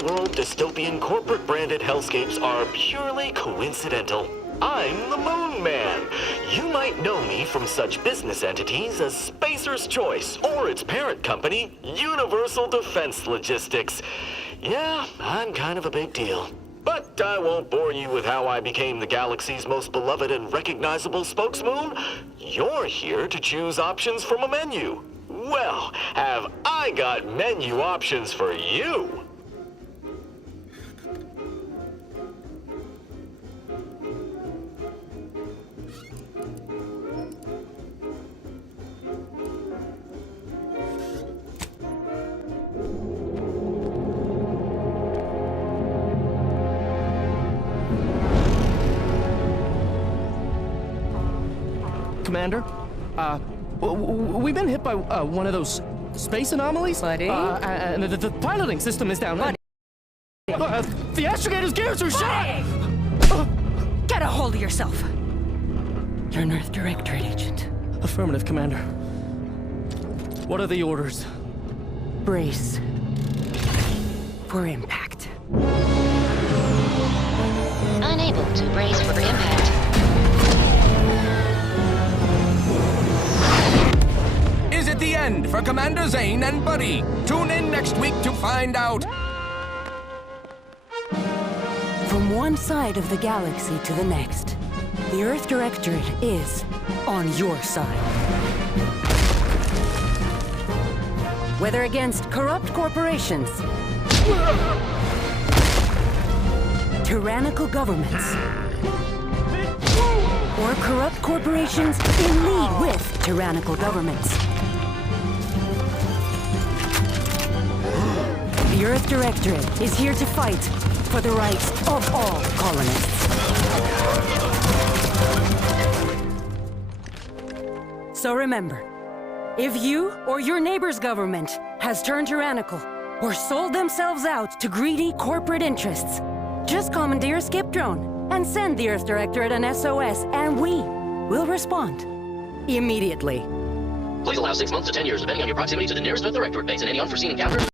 real-world dystopian corporate-branded hellscapes are purely coincidental. I'm the Moon Man. You might know me from such business entities as Spacer's Choice or its parent company, Universal Defense Logistics. Yeah, I'm kind of a big deal. But I won't bore you with how I became the galaxy's most beloved and recognizable spokesmoon. You're here to choose options from a menu. Well, have I got menu options for you? Commander, we've been hit by one of those space anomalies. Buddy? And the piloting system is down. Buddy? The astrogator's gears are shot! Get a hold of yourself! You're an Earth Directorate agent. Affirmative, Commander. What are the orders? Brace for impact. Unable to brace for impact. Is it the end for Commander Zane and Buddy? Tune in next week to find out. From one side of the galaxy to the next, the Earth Directorate is on your side. Whether against corrupt corporations, tyrannical governments, or corrupt corporations in league with tyrannical governments. The Earth Directorate is here to fight for the rights of all colonists. So remember, if you or your neighbor's government has turned tyrannical or sold themselves out to greedy corporate interests, just commandeer a skip drone and send the Earth Directorate an SOS, and we will respond immediately. Please allow 6 months to 10 years, depending on your proximity to the nearest Earth Directorate base and any unforeseen encounters.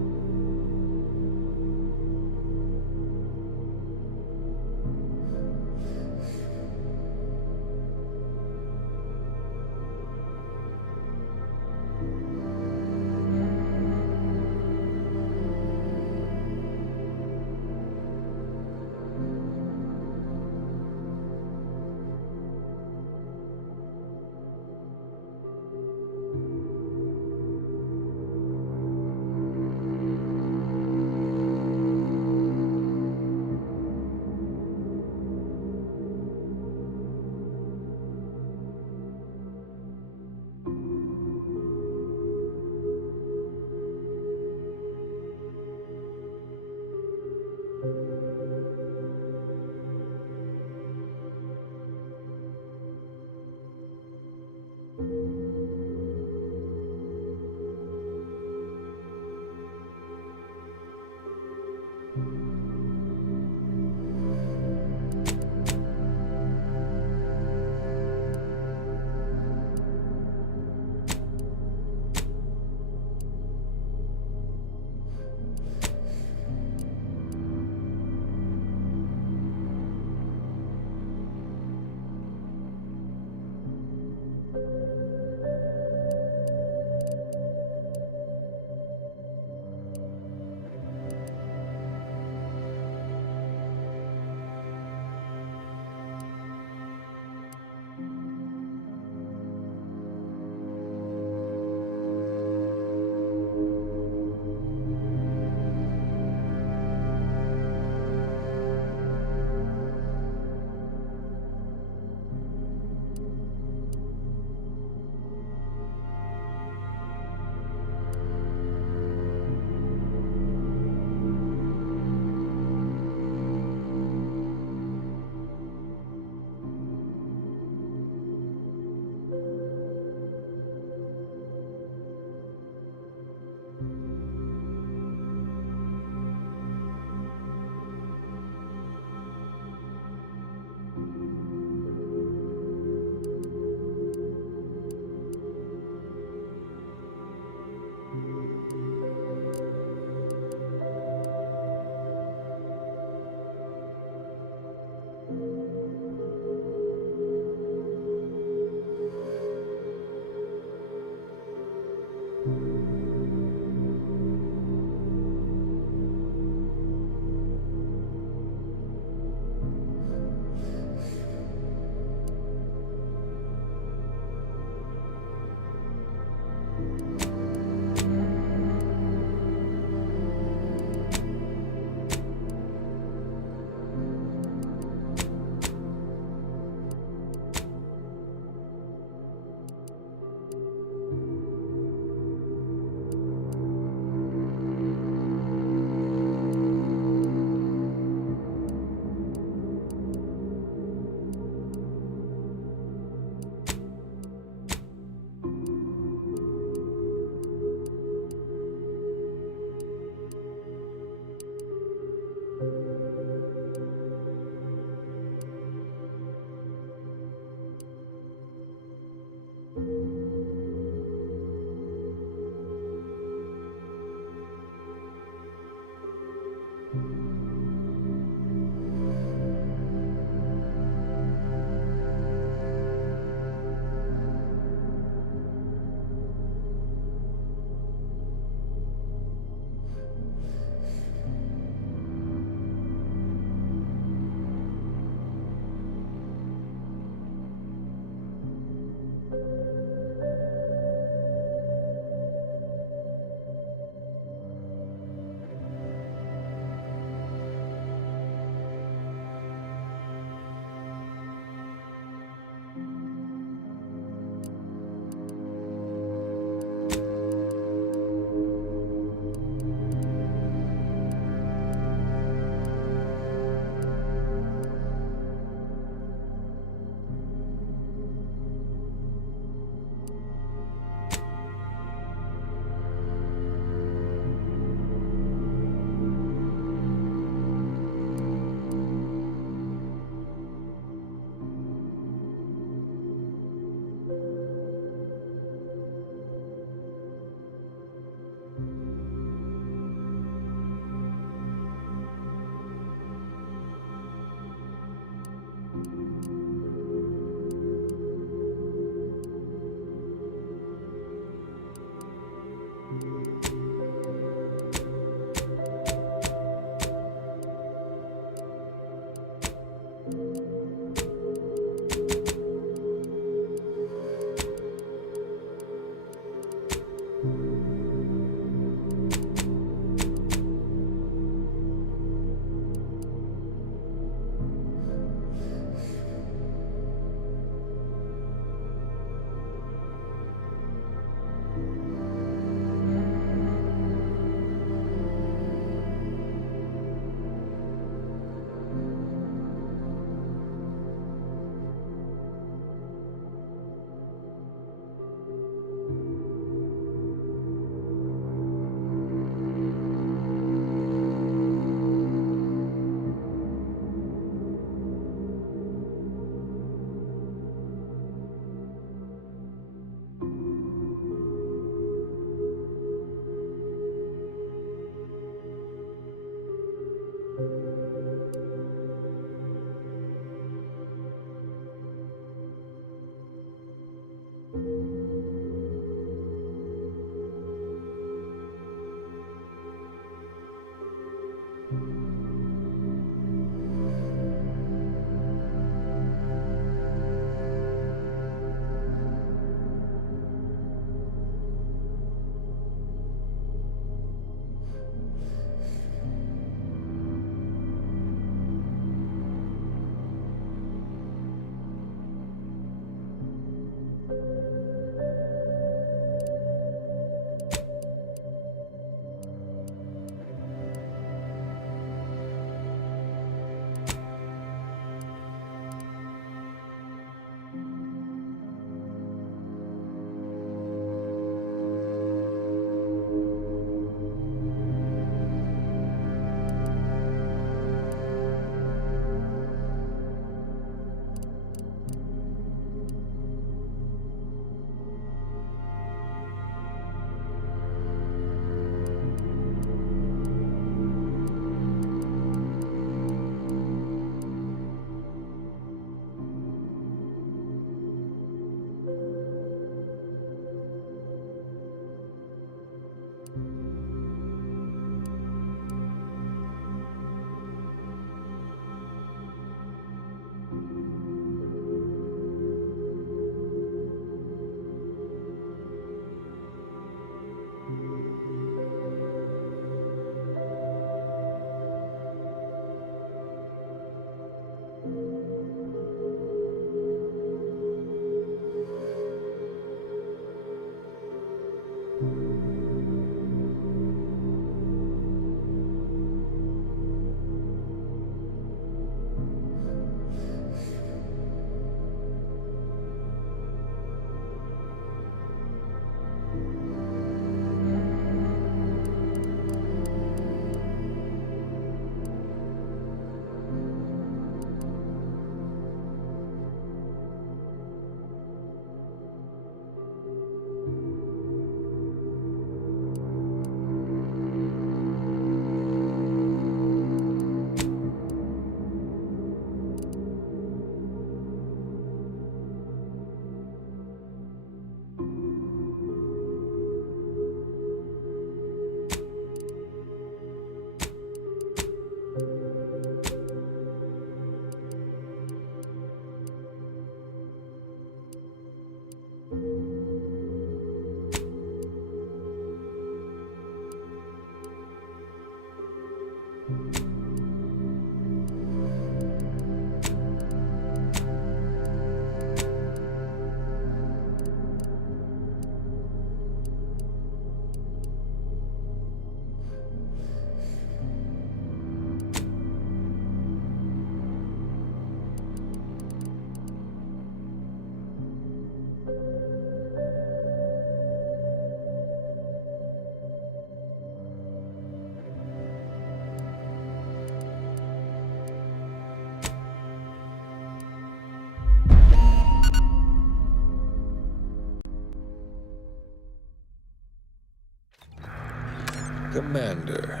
Commander,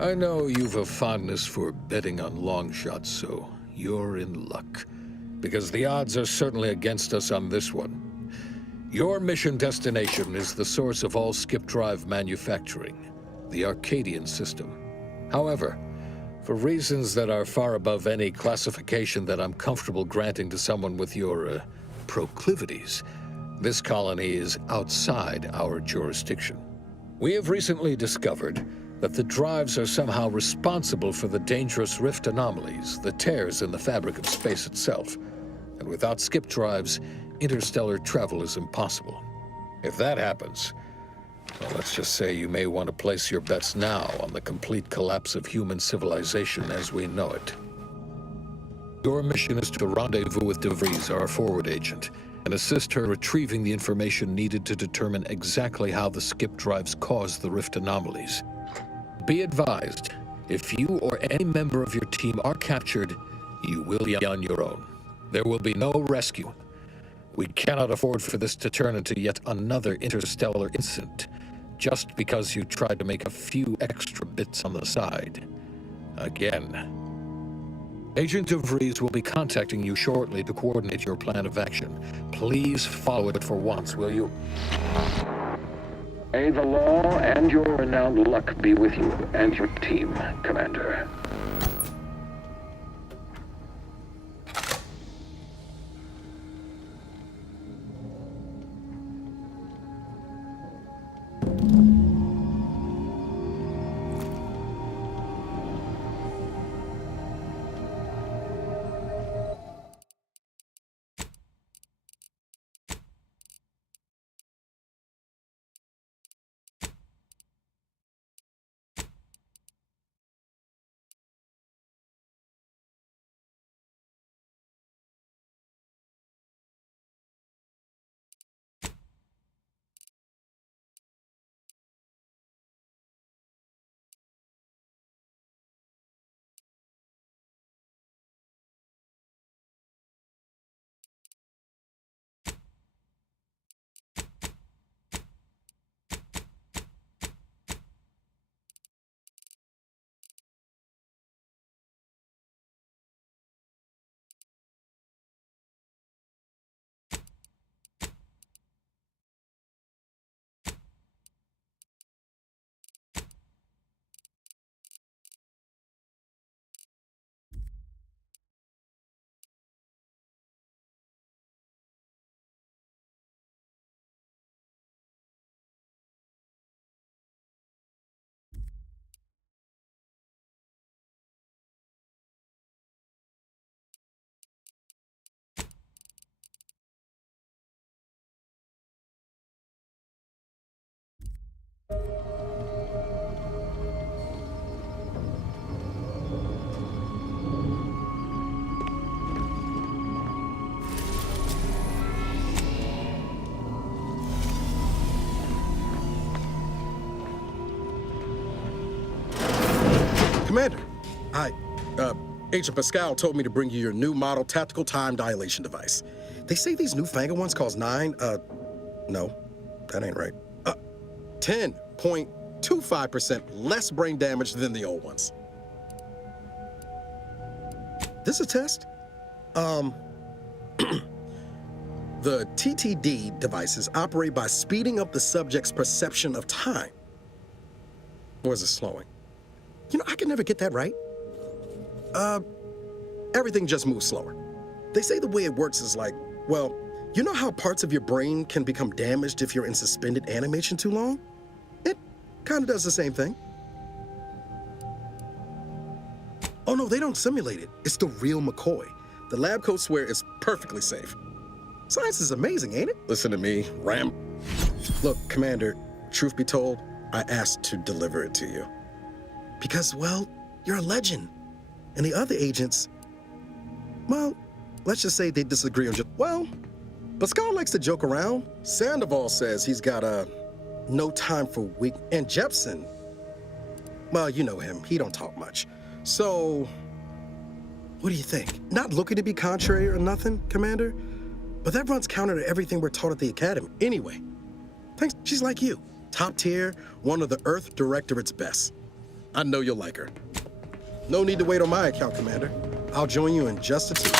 I know you've a fondness for betting on long shots, so you're in luck. Because the odds are certainly against us on this one. Your mission destination is the source of all skip drive manufacturing, the Arcadian system. However, for reasons that are far above any classification that I'm comfortable granting to someone with your, proclivities, this colony is outside our jurisdiction. We have recently discovered that the drives are somehow responsible for the dangerous rift anomalies, the tears in the fabric of space itself. And without skip drives, interstellar travel is impossible. If that happens, well, let's just say you may want to place your bets now on the complete collapse of human civilization as we know it. Your mission is to rendezvous with DeVries, our forward agent, and assist her retrieving the information needed to determine exactly how the skip drives cause the rift anomalies. Be advised, if you or any member of your team are captured, you will be on your own. There will be no rescue. We cannot afford for this to turn into yet another interstellar incident, just because you tried to make a few extra bits on the side. Again. Agent DeVries will be contacting you shortly to coordinate your plan of action. Please follow it for once, will you? May the law and your renowned luck be with you and your team, Commander. Commander, Agent Pascal told me to bring you your new model tactical time dilation device. They say these newfangled ones cause no, that ain't right. 10.25% less brain damage than the old ones. This a test? The TTD devices operate by speeding up the subject's perception of time. Or is it slowing? You know, I can never get that right. Everything just moves slower. They say the way it works is like, well, you know how parts of your brain can become damaged if you're in suspended animation too long? It kind of does the same thing. Oh no, they don't simulate it. It's the real McCoy. The lab coats swear it's perfectly safe. Science is amazing, ain't it? Listen to me, Ram. Look, Commander, truth be told, I asked to deliver it to you. Because, well, you're a legend. And the other agents, well, let's just say they disagree on just, well, Pascal likes to joke around. Sandoval says he's got no time for weak, and Jepson, well, you know him, he don't talk much. So, what do you think? Not looking to be contrary or nothing, Commander, but that runs counter to everything we're taught at the Academy. Anyway, thanks, she's like you. Top tier, one of the Earth Directorate's best. I know you'll like her. No need to wait on my account, Commander. I'll join you in just a tick.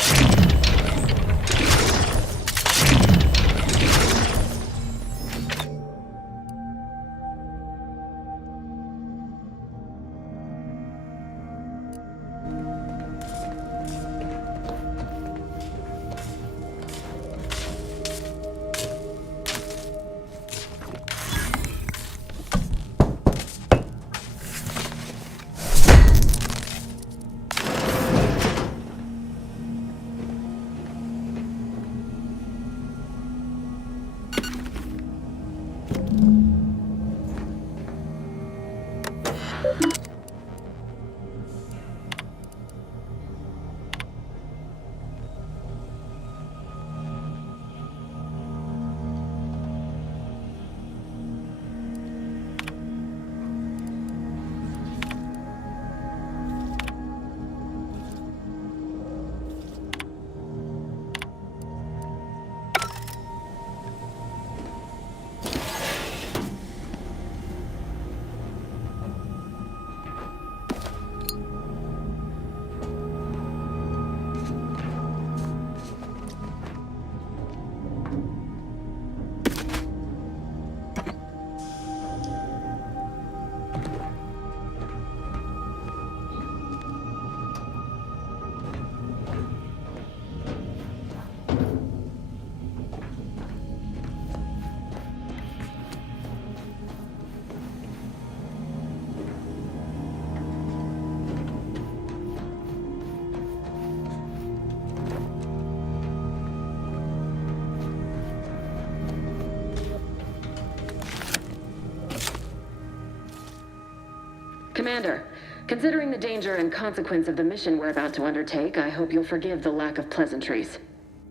Commander, considering the danger and consequence of the mission we're about to undertake, I hope you'll forgive the lack of pleasantries.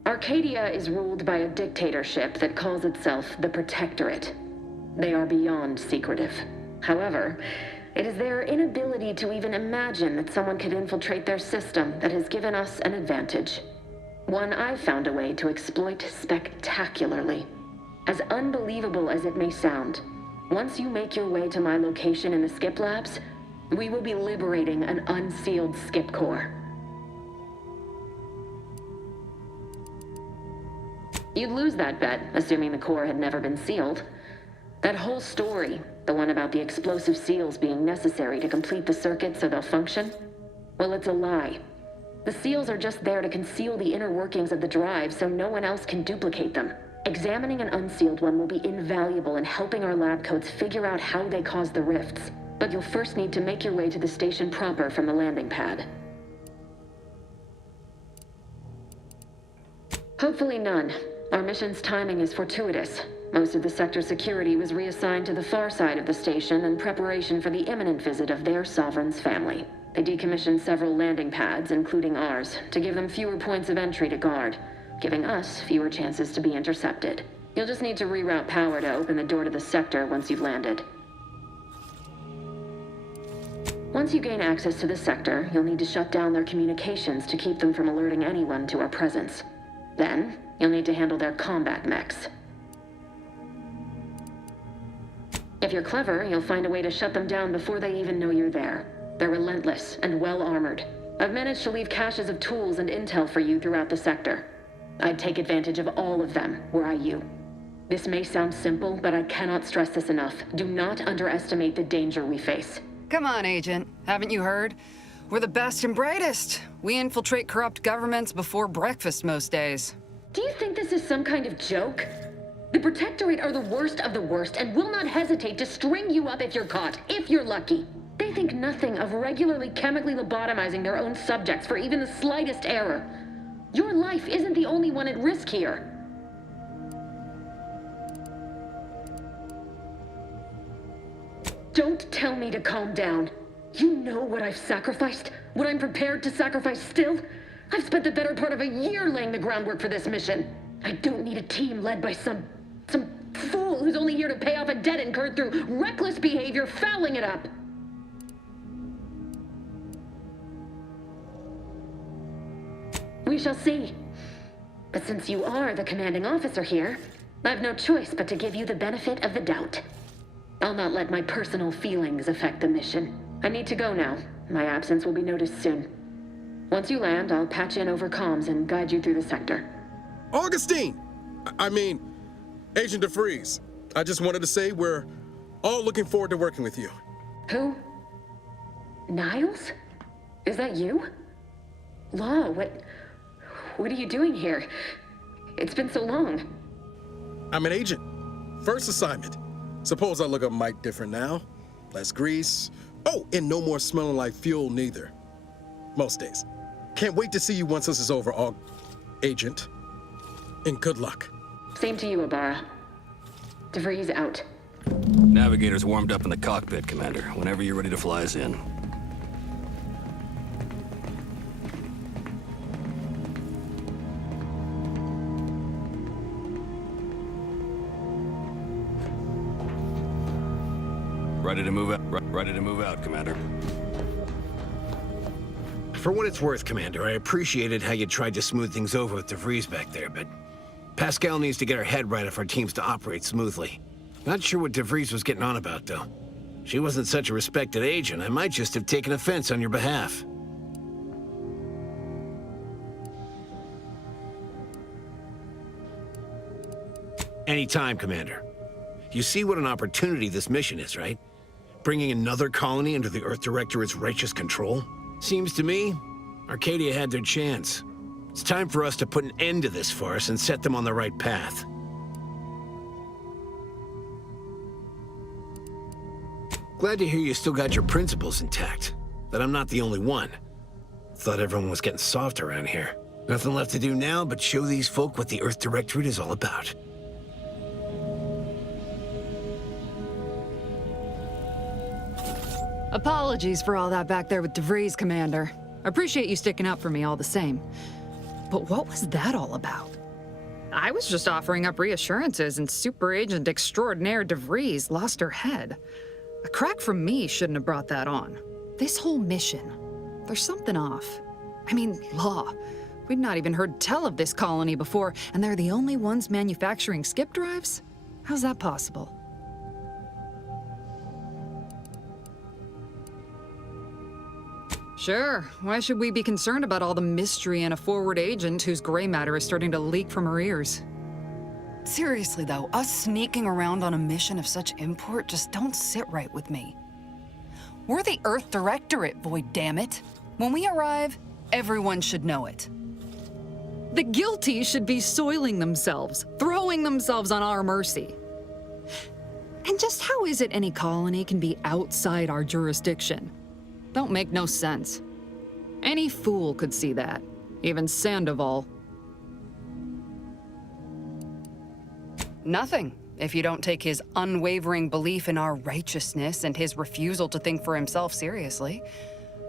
Arcadia is ruled by a dictatorship that calls itself the Protectorate. They are beyond secretive. However, it is their inability to even imagine that someone could infiltrate their system that has given us an advantage. One I've found a way to exploit spectacularly. As unbelievable as it may sound, once you make your way to my location in the Skip Labs, we will be liberating an unsealed Skip core. You'd lose that bet, assuming the core had never been sealed. That whole story, the one about the explosive seals being necessary to complete the circuit so they'll function, well, it's a lie. The seals are just there to conceal the inner workings of the drive so no one else can duplicate them. Examining an unsealed one will be invaluable in helping our lab coats figure out how they cause the rifts. But you'll first need to make your way to the station proper from the landing pad. Hopefully none. Our mission's timing is fortuitous. Most of the sector's security was reassigned to the far side of the station in preparation for the imminent visit of their sovereign's family. They decommissioned several landing pads, including ours, to give them fewer points of entry to guard, giving us fewer chances to be intercepted. You'll just need to reroute power to open the door to the sector once you've landed. Once you gain access to the sector, you'll need to shut down their communications to keep them from alerting anyone to our presence. Then, you'll need to handle their combat mechs. If you're clever, you'll find a way to shut them down before they even know you're there. They're relentless and well-armored. I've managed to leave caches of tools and intel for you throughout the sector. I'd take advantage of all of them, were I you. This may sound simple, but I cannot stress this enough. Do not underestimate the danger we face. Come on, Agent. Haven't you heard? We're the best and brightest. We infiltrate corrupt governments before breakfast most days. Do you think this is some kind of joke? The Protectorate are the worst of the worst and will not hesitate to string you up if you're caught, if you're lucky. They think nothing of regularly chemically lobotomizing their own subjects for even the slightest error. Your life isn't the only one at risk here. Don't tell me to calm down. You know what I've sacrificed? What I'm prepared to sacrifice still? I've spent the better part of a year laying the groundwork for this mission. I don't need a team led by some fool who's only here to pay off a debt incurred through reckless behavior, fouling it up. We shall see. But since you are the commanding officer here, I've no choice but to give you the benefit of the doubt. I'll not let my personal feelings affect the mission. I need to go now. My absence will be noticed soon. Once you land, I'll patch in over comms and guide you through the sector. Augustine! I mean, Agent DeFreeze. I just wanted to say we're all looking forward to working with you. Who? Niles? Is that you? Law, what are you doing here? It's been so long. I'm an agent. First assignment. Suppose I look a mite different now. Less grease. Oh, and no more smelling like fuel neither. Most days. Can't wait to see you once this is over, Agent. And good luck. Same to you, Ibarra. DeVries out. Navigator's warmed up in the cockpit, Commander. Whenever you're ready to fly us in. Ready to move out. Ready to move out, Commander. For what it's worth, Commander, I appreciated how you tried to smooth things over with DeVries back there, but Pascal needs to get her head right if our team's to operate smoothly. Not sure what DeVries was getting on about, though. She wasn't such a respected agent. I might just have taken offense on your behalf. Anytime, Commander. You see what an opportunity this mission is, right? Bringing another colony under the Earth Directorate's righteous control? Seems to me, Arcadia had their chance. It's time for us to put an end to this farce and set them on the right path. Glad to hear you still got your principles intact. That I'm not the only one. Thought everyone was getting soft around here. Nothing left to do now but show these folk what the Earth Directorate is all about. Apologies for all that back there with DeVries, Commander. Appreciate you sticking up for me all the same. But what was that all about? I was just offering up reassurances and Super Agent Extraordinaire DeVries lost her head. A crack from me shouldn't have brought that on. This whole mission, there's something off. I mean, Law. We'd not even heard tell of this colony before, and they're the only ones manufacturing skip drives? How's that possible? Sure, why should we be concerned about all the mystery in a forward agent whose gray matter is starting to leak from her ears? Seriously though, us sneaking around on a mission of such import just don't sit right with me. We're the Earth Directorate, Void, damn it. When we arrive, everyone should know it. The guilty should be soiling themselves, throwing themselves on our mercy. And just how is it any colony can be outside our jurisdiction? Don't make no sense. Any fool could see that, even Sandoval. Nothing, if you don't take his unwavering belief in our righteousness and his refusal to think for himself seriously.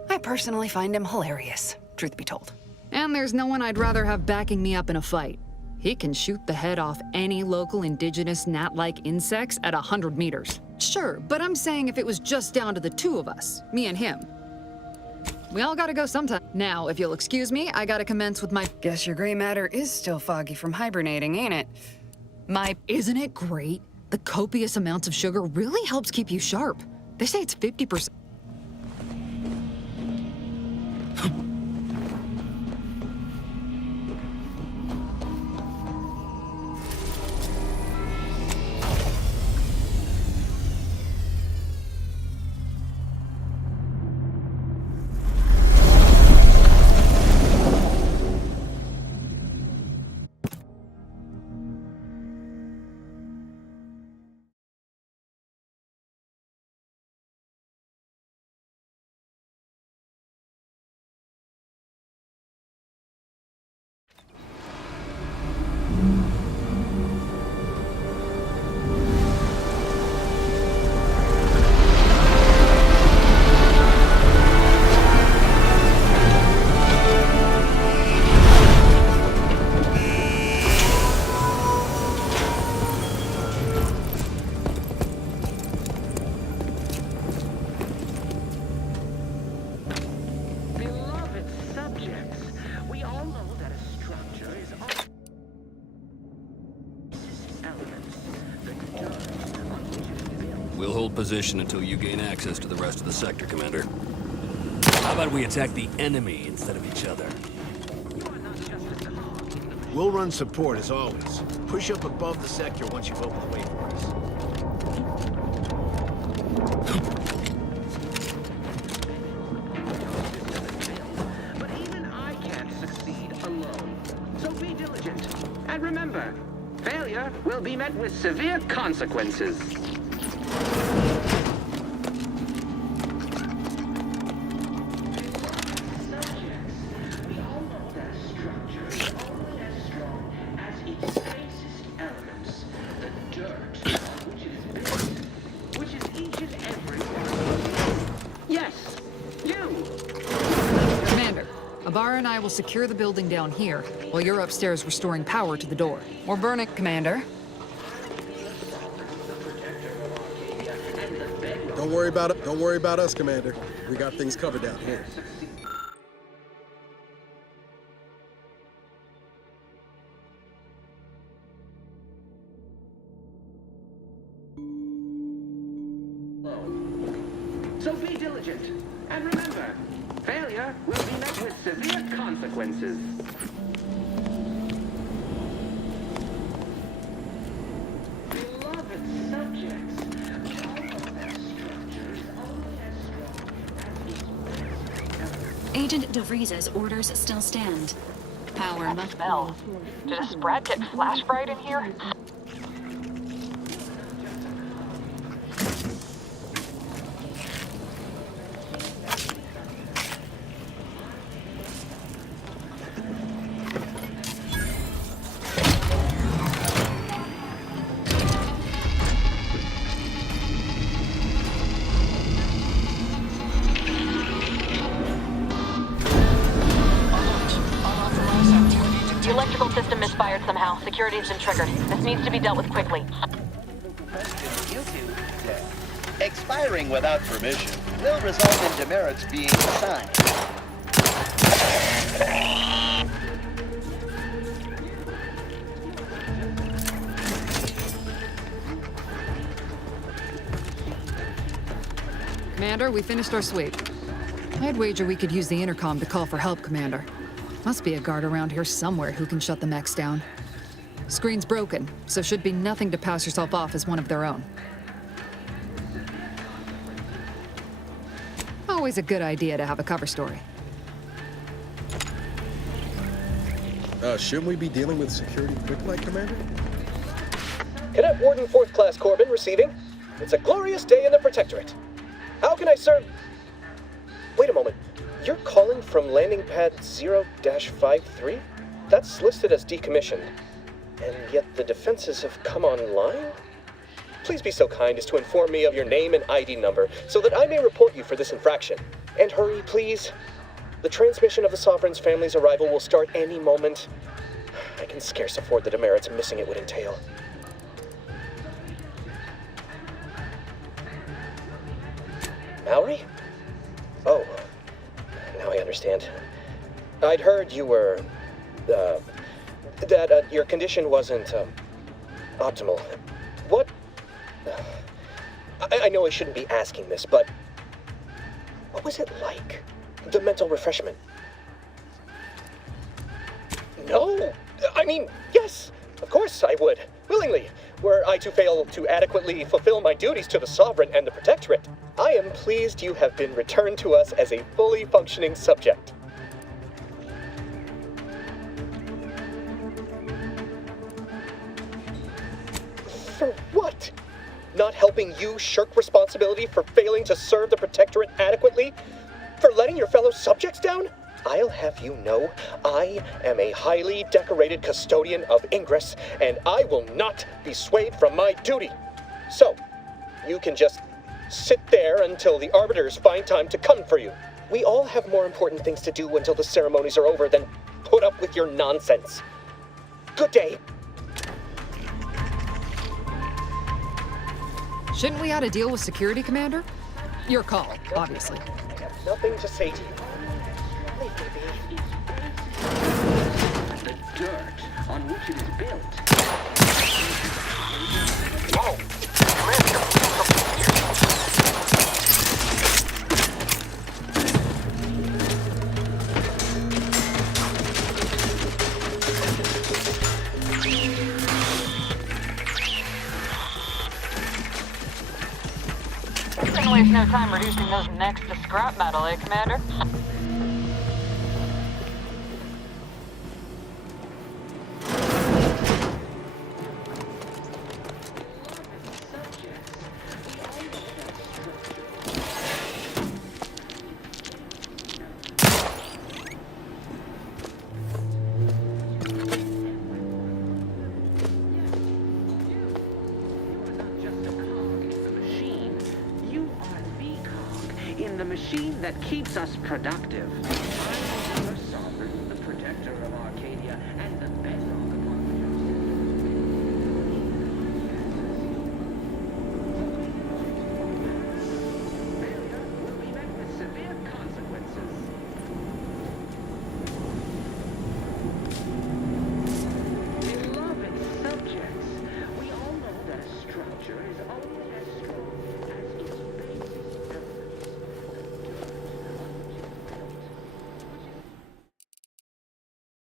I personally find him hilarious, truth be told. And there's no one I'd rather have backing me up in a fight. He can shoot the head off any local indigenous gnat-like insects at 100 meters. Sure, but I'm saying if it was just down to the two of us, me and him. We all gotta go sometime. Now, if you'll excuse me, I gotta commence with my— Guess your gray matter is still foggy from hibernating, ain't it? Isn't it great? The copious amounts of sugar really helps keep you sharp. They say it's 50%. position until you gain access to the rest of the sector, Commander. How about we attack the enemy instead of each other? We'll run support as always. Push up above the sector once you've opened the way for us. But even I can't succeed alone. So be diligent. And remember, failure will be met with severe consequences. Abara and I will secure the building down here, while you're upstairs restoring power to the door. Or burn it, Commander. Don't worry about it. Don't worry about us, Commander. We got things covered down here. So be diligent. And remember, failure will be met with severe consequences. Beloved subjects, Agent DeVries's orders still stand. Power must smell. Did a spread get flash fried in here? The electrical system misfired somehow. Security's been triggered. This needs to be dealt with quickly. Expiring without permission will result in demerits being assigned. Commander, we finished our sweep. I'd wager we could use the intercom to call for help, Commander. Must be a guard around here somewhere who can shut the mechs down. Screen's broken, so should be nothing to pass yourself off as one of their own. Always a good idea to have a cover story. Shouldn't we be dealing with security quick light, Commander? Cadet Warden 4th Class Corbin receiving. It's a glorious day in the Protectorate. How can I serve? Wait a moment. You're calling from landing pad 0-53? That's listed as decommissioned. And yet the defenses have come online? Please be so kind as to inform me of your name and ID number so that I may report you for this infraction. And hurry, please. The transmission of the Sovereign's family's arrival will start any moment. I can scarce afford the demerits missing it would entail. Mallory? Oh, now I understand. I'd heard you were, that your condition wasn't, optimal. What? I know I shouldn't be asking this, but what was it like? The mental refreshment? No! I mean, yes! Of course I would. Willingly. Were I to fail to adequately fulfill my duties to the Sovereign and the Protectorate, I am pleased you have been returned to us as a fully functioning subject. For what? Not helping you shirk responsibility for failing to serve the Protectorate adequately? For letting your fellow subjects down? I'll have you know, I am a highly decorated custodian of Ingress, and I will not be swayed from my duty. So, you can just sit there until the Arbiters find time to come for you. We all have more important things to do until the ceremonies are over than put up with your nonsense. Good day. Shouldn't we ought to deal with security, Commander? Your call, obviously. I have nothing to say to you. Leave me be. The dirt on which it is built. Whoa! Commander, waste no time reducing those necks to scrap metal, eh, Commander? In the machine that keeps us productive.